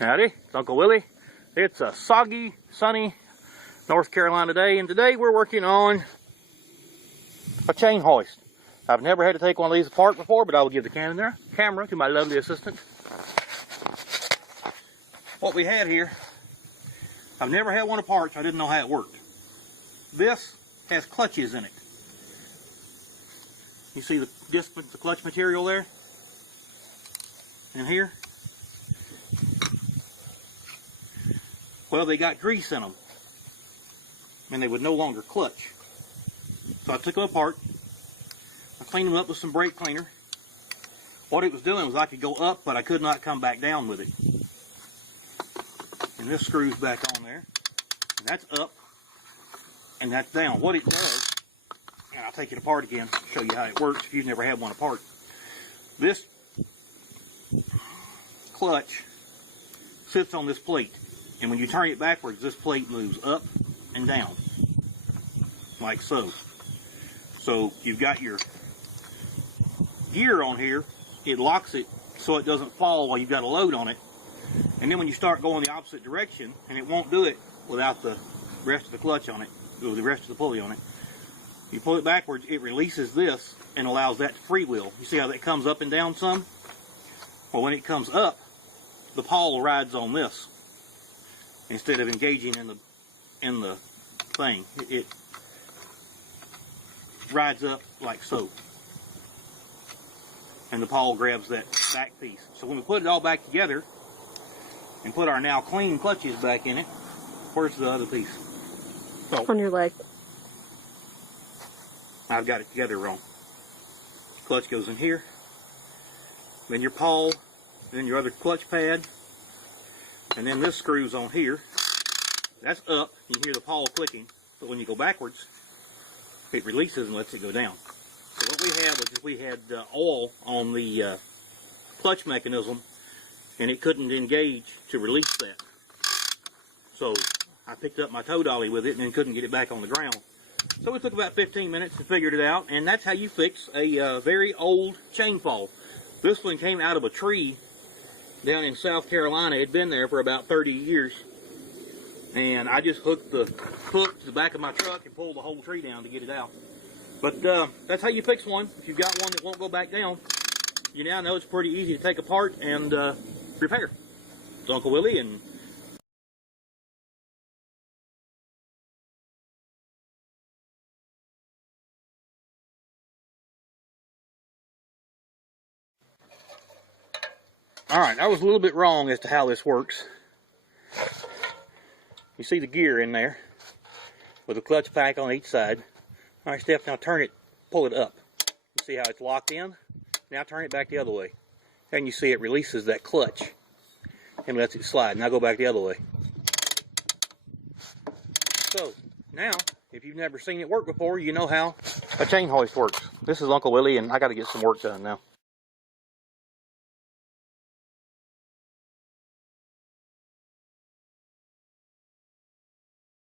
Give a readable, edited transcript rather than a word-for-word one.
Howdy, it's Uncle Willie. It's a soggy, sunny North Carolina day, and today we're working on a chain hoist. I've never had to take one of these apart before, but I will give the camera to my lovely assistant. What we had here, I've never had one apart, so I didn't know how it worked. This has clutches in it. You see the clutch material there? In here? Well, they got grease in them, and they would no longer clutch. So I took them apart. I cleaned them up with some brake cleaner. What it was doing was I could go up, but I could not come back down with it. And this screws back on there, and that's up, and that's down. What it does, and I'll take it apart again, show you how it works if you've never had one apart. This clutch sits on this plate. And when you turn it backwards, this plate moves up and down, like so. So you've got your gear on here, it locks it so it doesn't fall while you've got a load on it. And then when you start going the opposite direction, and it won't do it without the rest of the clutch on it, or the rest of the pulley on it, you pull it backwards, it releases this and allows that to freewheel. You see how that comes up and down some? Well, when it comes up, the pawl rides on this. Instead of engaging in the thing, it rides up like so, and the pawl grabs that back piece. So when we put it all back together and put our now clean clutches back in it, where's the other piece? Oh, on your leg. I've got it together wrong. Clutch goes in here, then your pawl, then your other clutch pad. And then this screws on here. That's up. You hear the pawl clicking. But when you go backwards, it releases and lets it go down. So what we had was we had oil on the clutch mechanism, and it couldn't engage to release that. So I picked up my tow dolly with it and then couldn't get it back on the ground. So it took about 15 minutes and figured it out. And that's how you fix a very old chain fall. This one came out of a tree down in South Carolina. It had been there for about 30 years, and I just hooked the hook to the back of my truck and pulled the whole tree down to get it out. But that's how you fix one. If you've got one that won't go back down, you now know it's pretty easy to take apart and repair. It's Uncle Willie, and alright, I was a little bit wrong as to how this works. You see the gear in there with a clutch pack on each side. Alright, Steph, now turn it, pull it up. You see how it's locked in? Now turn it back the other way. And you see it releases that clutch and lets it slide. Now go back the other way. So, now, if you've never seen it work before, you know how a chain hoist works. This is Uncle Willie, and I got to get some work done now.